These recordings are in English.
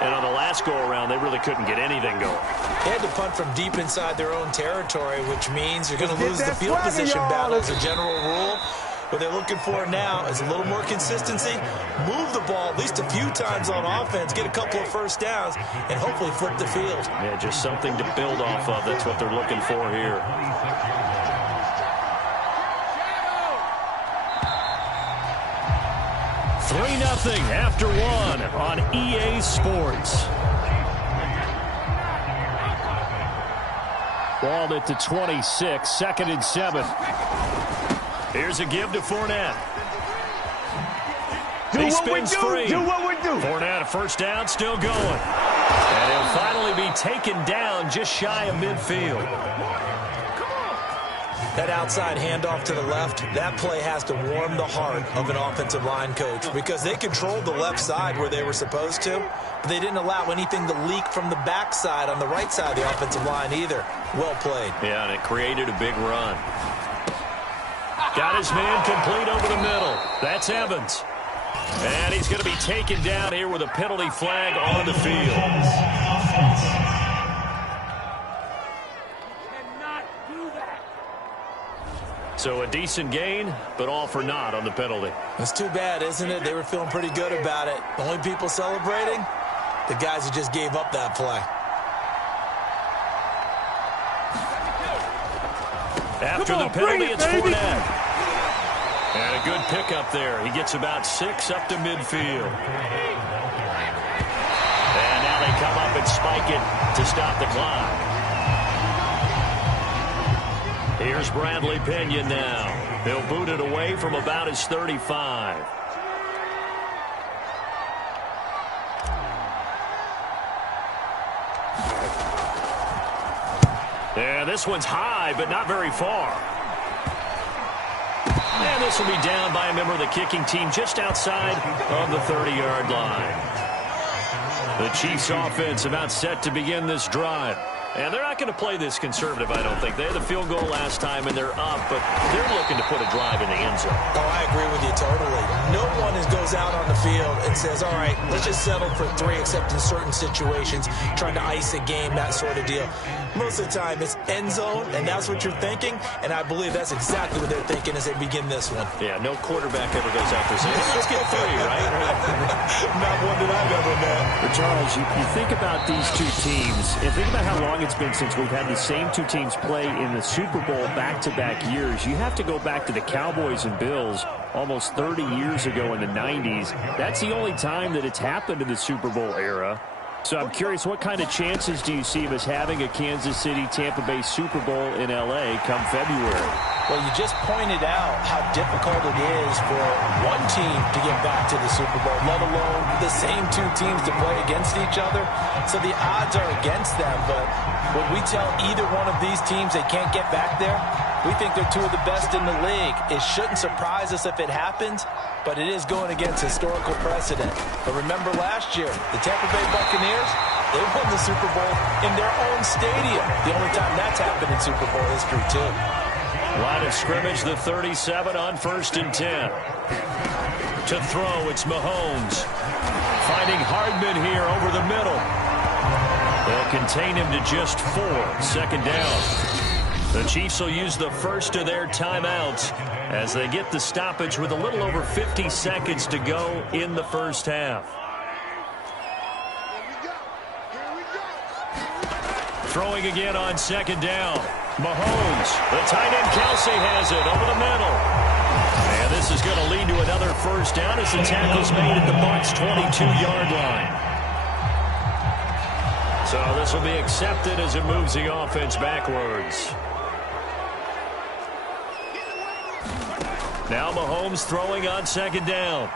And on the last go-around, they really couldn't get anything going. They had to punt from deep inside their own territory, which means you're going to lose the field position battle as a general rule. What they're looking for now is a little more consistency, move the ball at least a few times on offense, get a couple of first downs, and hopefully flip the field. Yeah, just something to build off of. That's what they're looking for here. Nothing after one on EA Sports. Ball at the 26, 2nd and 7. Here's a give to Fournette. He spins free. Do what we do. Fournette, a first down, still going. And he'll finally be taken down just shy of midfield. That outside handoff to the left, that play has to warm the heart of an offensive line coach because they controlled the left side where they were supposed to, but they didn't allow anything to leak from the backside on the right side of the offensive line either. Well played. Yeah, and it created a big run. Got his man complete over the middle. That's Evans. And he's going to be taken down here with a penalty flag on the field. So a decent gain, but all for naught on the penalty. It's too bad, isn't it? They were feeling pretty good about it. The only people celebrating, the guys who just gave up that play. After the penalty, it's Fournette. And a good pickup there. He gets about 6 up to midfield. And now they come up and spike it to stop the clock. Here's Bradley Pinion now. He'll boot it away from about his 35. And this one's high, but not very far. And this will be down by a member of the kicking team just outside of the 30-yard line. The Chiefs offense about set to begin this drive. And they're not going to play this conservative, I don't think. They had the field goal last time, and they're up, but they're looking to put a drive in the end zone. Oh, I agree with you totally. No one goes out on the field and says, all right, let's just settle for 3, except in certain situations, trying to ice a game, that sort of deal. Most of the time, it's end zone, and that's what you're thinking, and I believe that's exactly what they're thinking as they begin this one. Yeah, no quarterback ever goes out there saying, hey, let's get 3, right? Not one that I've ever met. But Charles, you think about these two teams, and think about how long it's been since we've had the same two teams play in the Super Bowl back-to-back years. You have to go back to the Cowboys and Bills almost 30 years ago in the 90s. That's the only time that it's happened in the Super Bowl era. So I'm curious, what kind of chances do you see of us having a Kansas City-Tampa Bay Super Bowl in L.A. come February? Well, you just pointed out how difficult it is for one team to get back to the Super Bowl, let alone the same two teams to play against each other. So the odds are against them, but when we tell either one of these teams they can't get back there, we think they're two of the best in the league. It shouldn't surprise us if it happens, but it is going against historical precedent. But remember last year, the Tampa Bay Buccaneers, they won the Super Bowl in their own stadium. The only time that's happened in Super Bowl history, too. Line of scrimmage, the 37 on 1st and 10. To throw, it's Mahomes. Finding Hardman here over the middle. They'll contain him to just 4. 2nd down. The Chiefs will use the first of their timeouts as they get the stoppage with a little over 50 seconds to go in the first half. Throwing again on 2nd down. Mahomes, the tight end Kelsey has it over the middle. And this is going to lead to another first down as the tackle's made at the Bucs' 22-yard line. So this will be accepted as it moves the offense backwards. Now Mahomes throwing on 2nd down.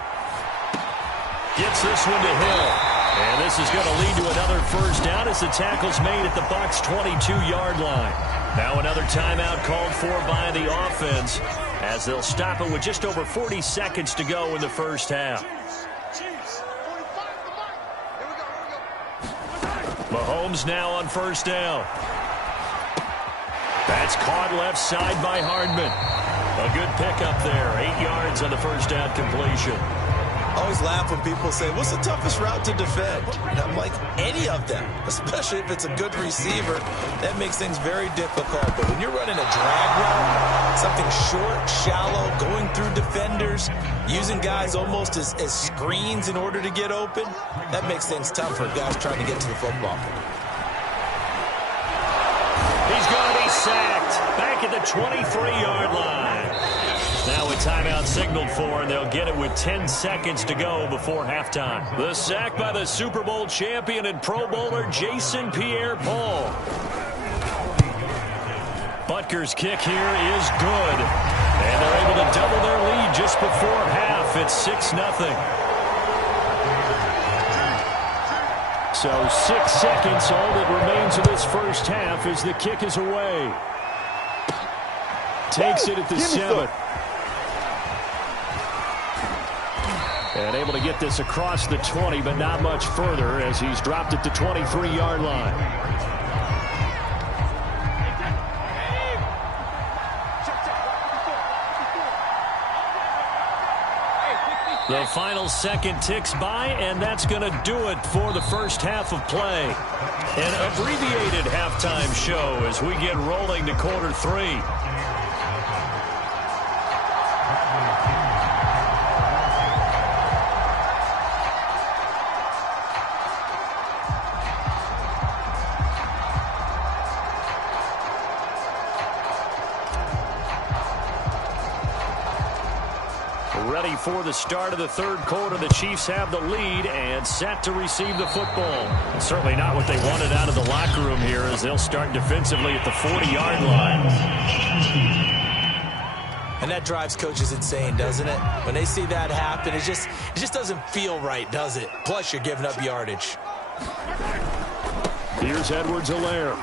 Gets this one to Hill. And this is going to lead to another first down as the tackle's made at the Bucs' 22-yard line. Now another timeout called for by the offense as they'll stop it with just over 40 seconds to go in the first half. Mahomes now on 1st down. That's caught left side by Hardman. A good pickup there. 8 yards on the first down completion. A always laugh when people say, what's the toughest route to defend? And I'm like, any of them, especially if it's a good receiver. That makes things very difficult. But when you're running a drag route, something short, shallow, going through defenders, using guys almost as screens in order to get open, that makes things tough for guys trying to get to the football. He's going to be sacked back at the 23-yard line. Now a timeout signaled for, and they'll get it with 10 seconds to go before halftime. The sack by the Super Bowl champion and Pro Bowler Jason Pierre-Paul. Butker's kick here is good. And they're able to double their lead just before half. It's 6-0. So 6 seconds, all that remains of this first half as the kick is away. Takes it at the 7. And able to get this across the 20, but not much further as he's dropped at the 23-yard line. The final second ticks by, and that's going to do it for the first half of play. An abbreviated halftime show as we get rolling to quarter 3. Ready for the start of the third quarter. The Chiefs have the lead and set to receive the football. And certainly not what they wanted out of the locker room here as they'll start defensively at the 40-yard line. And that drives coaches insane, doesn't it? When they see that happen, it just doesn't feel right, does it? Plus, you're giving up yardage. Here's Edwards-Helaire.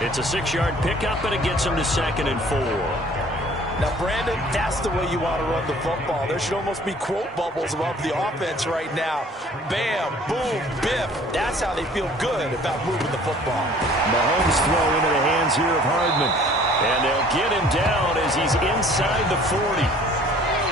It's a 6-yard pickup, and it gets him to 2nd and 4. Now, Brandon, that's the way you want to run the football. There should almost be quote bubbles above the offense right now. Bam, boom, biff. That's how they feel good about moving the football. Mahomes throw into the hands here of Hardman. And they'll get him down as he's inside the 40.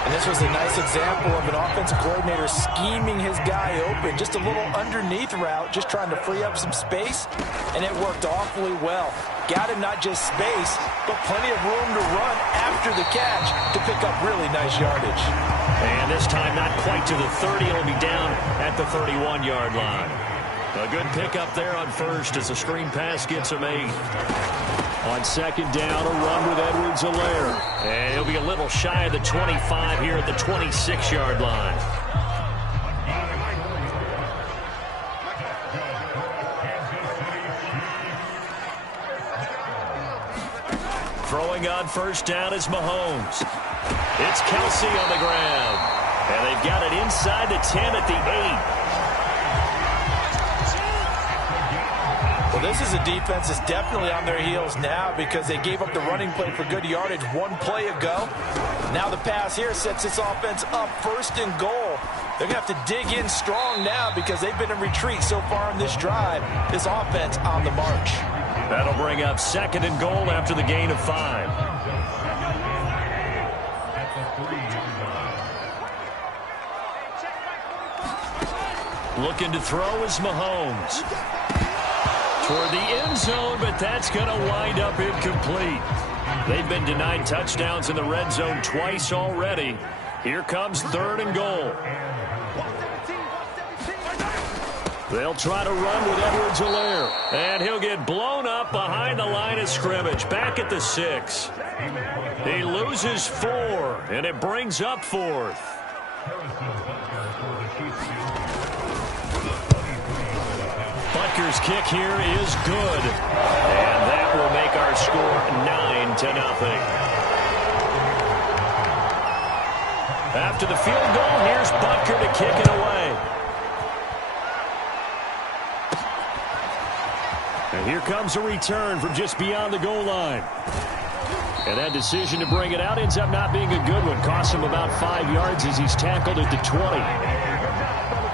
And this was a nice example of an offensive coordinator scheming his guy open. Just a little underneath route, just trying to free up some space. And it worked awfully well. Got him not just space, but plenty of room to run after the catch to pick up really nice yardage. And this time not quite to the 30. It'll be down at the 31-yard line. A good pickup there on first as the screen pass gets him 8. On second down, a run with Edwards-Helaire. And he'll be a little shy of the 25 here at the 26-yard line. Throwing on first down is Mahomes. It's Kelsey on the ground. And they've got it inside the 10 at the 8. Well, this is a defense that's definitely on their heels now because they gave up the running play for good yardage one play ago. Now the pass here sets this offense up 1st and goal. They're going to have to dig in strong now because they've been in retreat so far in this drive. This offense on the march. That'll bring up 2nd and goal after the gain of 5. Looking to throw is Mahomes. Toward the end zone, but that's going to wind up incomplete. They've been denied touchdowns in the red zone twice already. Here comes 3rd and goal. They'll try to run with Edwards-Helaire. And he'll get blown up behind the line of scrimmage. Back at the 6. He loses 4, and it brings up 4th. Butker's kick here is good. And that will make our score 9-0. After the field goal, here's Butker to kick it away. And here comes a return from just beyond the goal line. And that decision to bring it out ends up not being a good one. Costs him about 5 yards as he's tackled at the 20.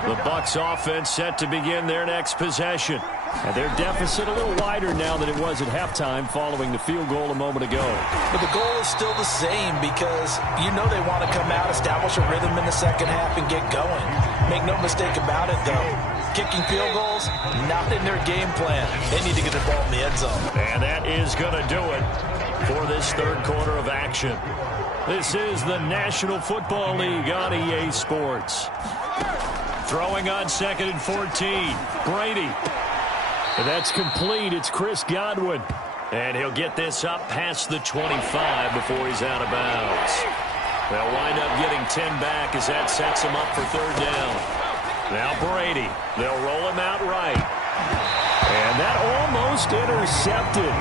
The Bucs offense set to begin their next possession. And their deficit a little wider now than it was at halftime following the field goal a moment ago. But the goal is still the same because you know they want to come out, establish a rhythm in the second half, and get going. Make no mistake about it, though. Kicking field goals, not in their game plan. They need to get the ball in the end zone. And that is going to do it for this third quarter of action. This is the National Football League on EA Sports. Throwing on 2nd and 14. Brady. And that's complete. It's Chris Godwin. And he'll get this up past the 25 before he's out of bounds. They'll wind up getting 10 back as that sets him up for third down. Now Brady. They'll roll him out right. And that almost intercepted.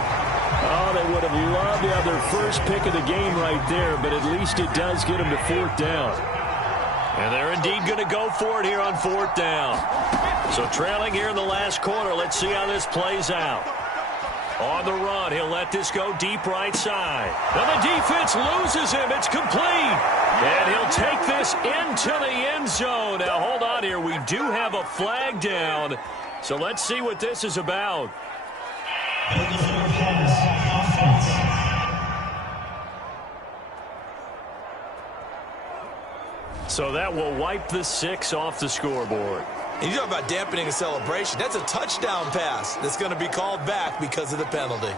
Oh, they would have loved to have their first pick of the game right there, but at least it does get them to fourth down. And they're indeed going to go for it here on fourth down. So trailing here in the last quarter, let's see how this plays out. On the run, he'll let this go deep right side. Now the defense loses him. It's complete. And he'll take this into the end zone. Now hold on here. We do have a flag down. So let's see what this is about. So that will wipe the 6 off the scoreboard. And you talk about dampening a celebration. That's a touchdown pass that's going to be called back because of the penalty.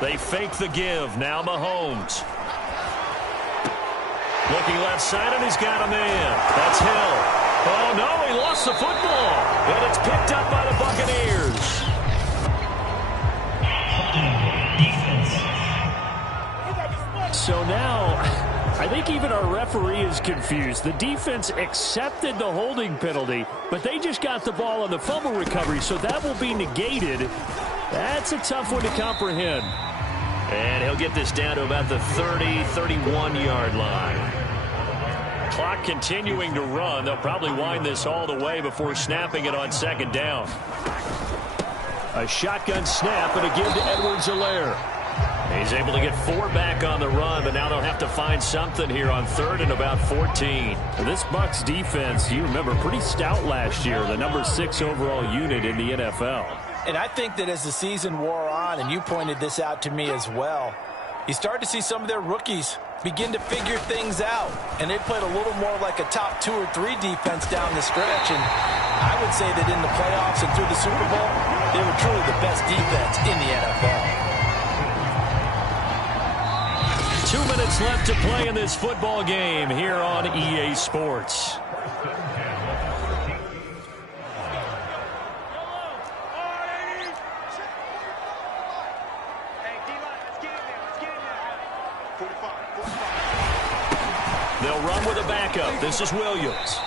They fake the give. Now Mahomes. Looking left side, and he's got a man. That's Hill. Oh, no, he lost the football. And it's picked up by the Buccaneers. So now, I think even our referee is confused. The defense accepted the holding penalty, but they just got the ball on the fumble recovery, so that will be negated. That's a tough one to comprehend. And he'll get this down to about the 30, 31-yard line. Clock continuing to run. They'll probably wind this all the way before snapping it on second down. A shotgun snap and a give to Edwards-Helaire. He's able to get 4 back on the run, but now they'll have to find something here on third and about 14. This Bucs defense, you remember, pretty stout last year, the number 6 overall unit in the NFL. And I think that as the season wore on, and you pointed this out to me as well, you start to see some of their rookies begin to figure things out. And they played a little more like a top 2 or 3 defense down the stretch. And I would say that in the playoffs and through the Super Bowl, they were truly the best defense in the NFL. 2 minutes left to play in this football game here on EA Sports. They'll run with a backup. This is Williams.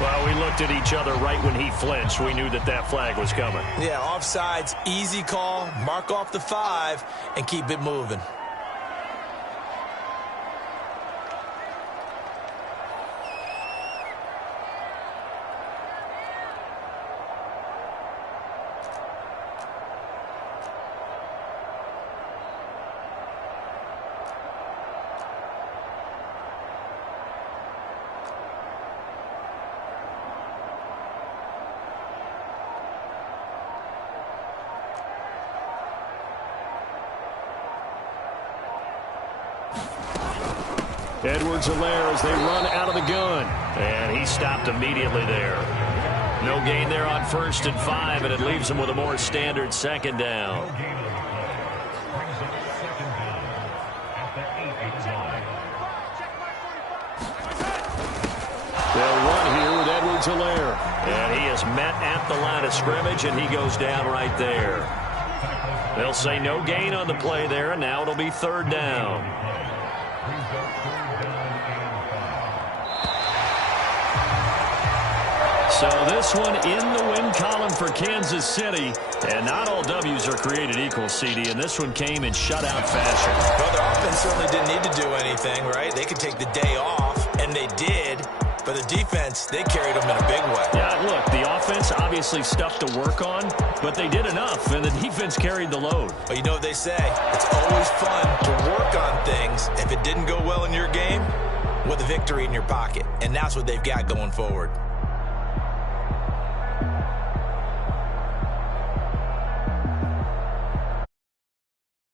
Well, we looked at each other right when he flinched. We knew that that flag was coming. Yeah, offsides, easy call, mark off the 5, and keep it moving. Edwards-Helaire as they run out of the gun. And he stopped immediately there. No gain there on 1st and 5, and it leaves them with a more standard second down. They'll run here with Edwards-Helaire. And he is met at the line of scrimmage, and he goes down right there. They'll say no gain on the play there, and now it'll be third down. So this one in the win column for Kansas City. And not all W's are created equal, CD. And this one came in shutout fashion. Well, their offense certainly didn't need to do anything, right? They could take the day off, and they did. But the defense defense, they carried them in a big way. Yeah, look, the offense obviously stuff to work on, but they did enough, and the defense carried the load. But you know what they say, it's always fun to work on things. If it didn't go well in your game, with a victory in your pocket, and that's what they've got going forward.